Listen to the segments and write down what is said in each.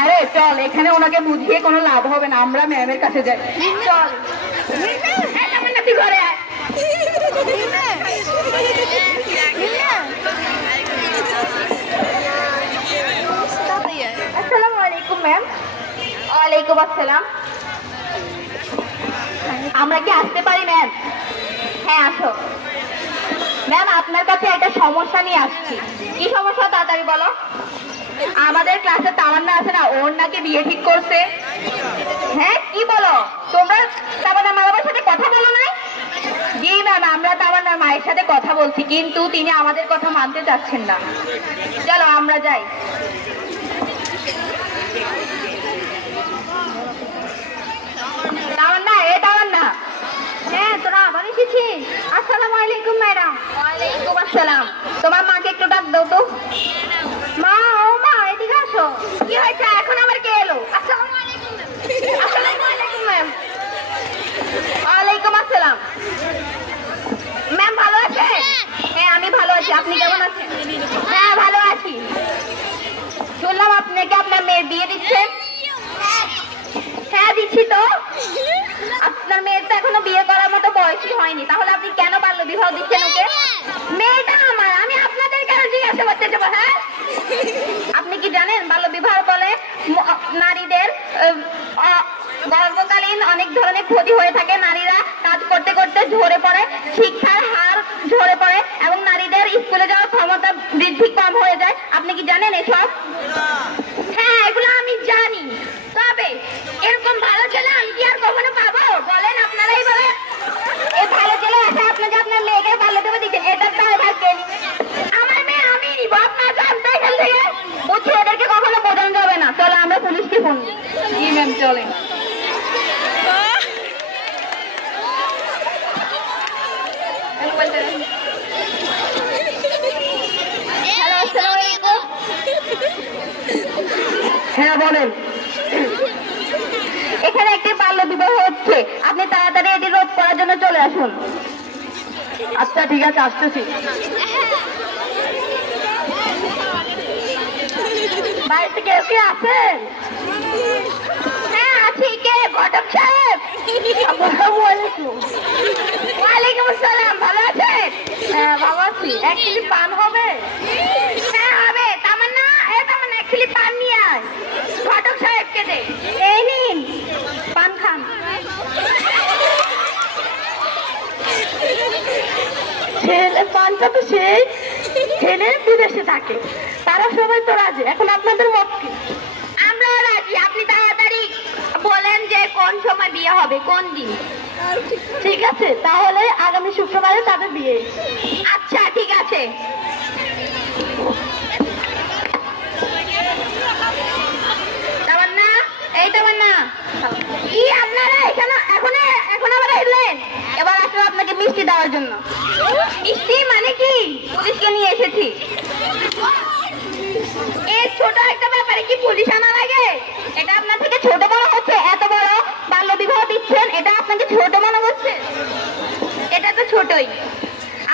আরে চল, এখানে ওনাকে বুঝিয়ে কোনো লাভ হবে না, আমরা ম্যামের কাছে যাই। চল তুই ঘরে আয়। আসসালামু আলাইকুম ম্যাম। ওয়ালাইকুম আসসালাম। আমরা কি আসতে পারি ম্যাম? হ্যাঁ আসো। ম্যাম আপনার কাছে একটা সমস্যা নিয়ে আসছি। কি সমস্যা তাড়াতাড়ি বলো। আমাদের ক্লাসে তামান্না আছে না, ওর নাকি বিয়ে ঠিক করছে। হ্যাঁ কি বলো, তোমরা তামান্নার মা বাবার সাথে কথা বলো নাই? জি ম্যাম, আমরা তামান্নার মায়ের সাথে কথা বলছি, কিন্তু তিনি আমাদের কথা মানতে চাচ্ছেন না। চলো আমরা যাই। তামান্না, এ তামান্না। হ্যাঁ তোরা আবার এসেছিস? আসসালামু আলাইকুম ম্যাডাম। ওয়ালাইকুম আসসালাম। তোমার মাকে একটু ডাক দাও তো। মা, ও মা এদিকে আসো। কি হয়েছে, এখন আবার কে এলো? আসসালামু আলাইকুম ম্যাম। আসসালামু আলাইকুম ম্যাম। ওয়ালাইকুম আসসালাম। ম্যাম ভালো আছেন? হ্যাঁ আমি ভালো আছি, আপনি কেমন আছেন? হ্যাঁ ভালো আছি। শুনলাম আপনি কি আপনার মেয়ের বিয়ে দিচ্ছেন? হ্যাঁ দিচ্ছি তো। আপনার মেয়ের তো এখনো বিয়ে করার মতো বয়সই হয়নি, তাহলে আপনি কেন বাল্য বিবাহ দিচ্ছেন ওকে? মেয়েটা আমার, আমি আপনাদের কেন জিজ্ঞাসা করতে যাবো? হ্যাঁ আপনি কি জানেন বাল্য বিবাহ বলে নারীদের গর্ভকালীন অনেক ধরনের ক্ষতি হয়ে থাকে। নারীরা কাজ করতে করতে ঝরে পড়ে, শিক্ষার হার ঝরে পড়ে এবং নারীদের স্কুলে যাওয়ার ক্ষমতা বৃদ্ধি কম হয়ে যায়। আপনি কি জানেন এসব? হ্যাঁ এগুলো আমি জানি, তবে এরকম ভালো ছেলে আমি কি আর কখনো পাবো? বলেন আপনারাই বলেন। এই ভালো ছেলে আছে আপনাকে আপনার মেয়েকে ভালো দেবে দিচ্ছেন, এটা তার ভাগ্য। আমার মেয়ে আমি নিব, আপনার জানতে এখান থেকে বুঝছি, এদেরকে কখনো বোঝানো যাবে না। চলো আমরা পুলিশকে ফোন দিই। জি ম্যাম চলেন। হ্যালো আসসালামু আলাইকুম। হ্যাঁ বলেন। এখানে একটি বাল্য বিবাহ হচ্ছে, আপনি তাড়াতাড়ি এটি রোধ করার জন্য চলে আসুন। আচ্ছা ঠিক আছে, আসতেছি। বাড়িতে কেউ কে আছেন? হ্যাঁ আছি। কে? ঘটক সাহেব। ওয়ালাইকুম আসসালাম। ভালো আছেন? হ্যাঁ ভালো আছি। এক কিলি পান হবে? হ্যাঁ হবে। তামান্না, এ তামান্না এক কিলি পান নিয়ে আয়, ঘটক সাহেবকে দে। এই নিন পান খান। ছেলে পানটা তো সেই ছেলে বিদেশে থাকে, তারা সবাই তো রাজি। এখন আপনাদের মত কি? আমরা রাজি, আপনি তাড়াতাড়ি বলেন যে কোন সময় বিয়ে হবে, কোন দিন। ঠিক আছে, তাহলে আগামী শুক্রবারে তাদের বিয়ে। আচ্ছা ঠিক আছে। তামান্না, এই তামান্না, কি আপনারা এখানে এখন আবার এলেন? এবার আসলে আপনাকে মিষ্টি দেওয়ার জন্য। মিষ্টি মানে কি? পুলিশকে নিয়ে এসেছি। এই ছোট একটা ব্যাপারে কি পুলিশ আনা লাগে? এটা আপনার থেকে ছোট মনে হচ্ছে? এত বড় বাল্য বিবাহ দিচ্ছেন, এটা আপনাকে ছোট মনে হচ্ছে? এটা তো ছোটই।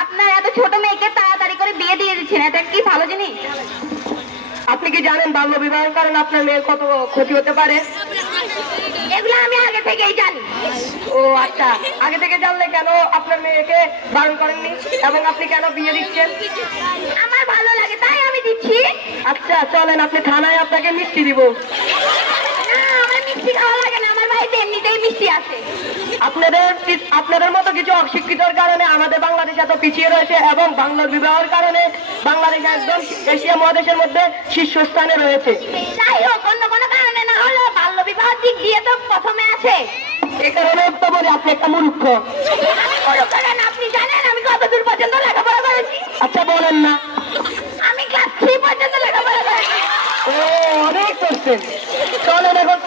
আপনার এত ছোট মেয়েকে তাড়াতাড়ি করে বিয়ে দিয়ে দিচ্ছেন, এটা কি ভালো জিনিস? আপনি কি জানেন বাল্য বিবাহের কারণে আপনার মেয়ের কত ক্ষতি হতে পারে? এগুলো আমি আগে থেকেই জানি। ও আচ্ছা, আগে থেকে জানলে কেন আপনার মেয়েকে বারণ করেননি এবং আপনি কেন বিয়ে দিচ্ছেন? আমার ভালো লাগে তাই আমি দিচ্ছি। আচ্ছা চলেন, আপনি থানায়, আপনাকে মিষ্টি দিব। না আমার মিষ্টি খাওয়া লাগে না, আমার বাড়িতে এমনিতেই মিষ্টি আছে। আপনাদের মতো কিছু অশিক্ষিতর কারণে আমাদের বাংলাদেশ এত পিছিয়ে রয়েছে এবং বাল্য বিবাহের কারণে বাংলাদেশ একদম এশিয়া মহাদেশের মধ্যে শীর্ষস্থানে রয়েছে। যাই হোক, অন্য কোনো কারণে না হলে বাল্য বিবাহের দিক দিয়ে তো প্রথমে আছে। এ কারণে তো বলি আপনি একটা মূর্খ। আপনি জানেন আমি কত দূর পর্যন্ত লেখাপড়া করেছি? আচ্ছা বলেন না। আমি ক্লাস 3 পর্যন্ত লেখাপড়া করেছি। ও অনেক করছেন। চলেন এখন।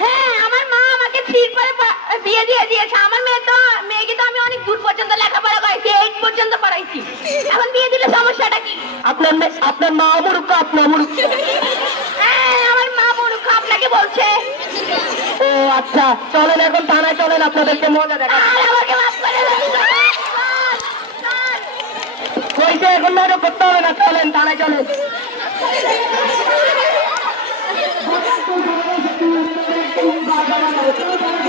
হ্যাঁ আমার মা আমাকে 3 পরে বিয়ে দিয়ে দিয়েছে। আমার মেয়েকে তো আমি অনেক দূর পর্যন্ত লেখাপড়া করাইছি, 8 পর্যন্ত পড়াইছি। এখন বিয়ে দিলে সমস্যাটা কি? আপনার মা মূর্খ, আপনার মূর্খ। হ্যাঁ আমার মা মূর্খ আপনাকে বলছে। ও আচ্ছা চলেন এখন থানায় চলেন, আপনাদেরকে মজা দেখা। আমাকে মাফ করে দেন। কইছে এখন নাটক করতে হবে না, চলেন থানায় চলেন। সমস্যা হচ্ছে